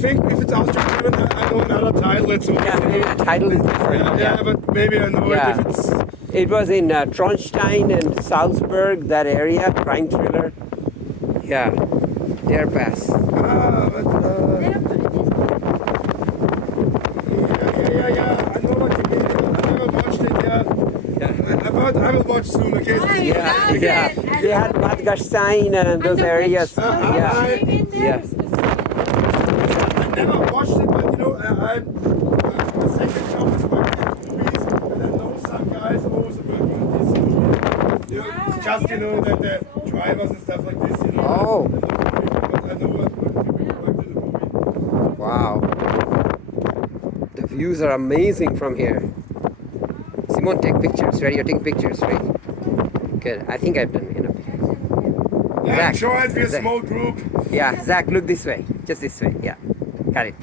think if it's Austrian German, I know another title. It's Yeah, maybe the title is different. yeah, but maybe I know Yeah. it if it's. It was in Tronstein and Salzburg, that area, crime thriller. Yeah, their pass. But yeah. I know what you mean. I never watched it. Yeah. I will watch soon. Okay. Yeah. They had Bad Gastein and those areas. Yeah. Yeah. I never watched it, but you know, I'm the second job is working at movies, and I know some guys also working on this movie. You know, it's just the drivers and stuff like this. You know. Oh. I know what people worked in the movie. Wow. The views are amazing from here. Simon, take pictures, right? You're taking pictures, right? Good. I think I've done enough. Yeah, Zach. I'm sure it'll be a Zach. small group. Yeah, Zach, look this way. Just this way. Yeah. Got it.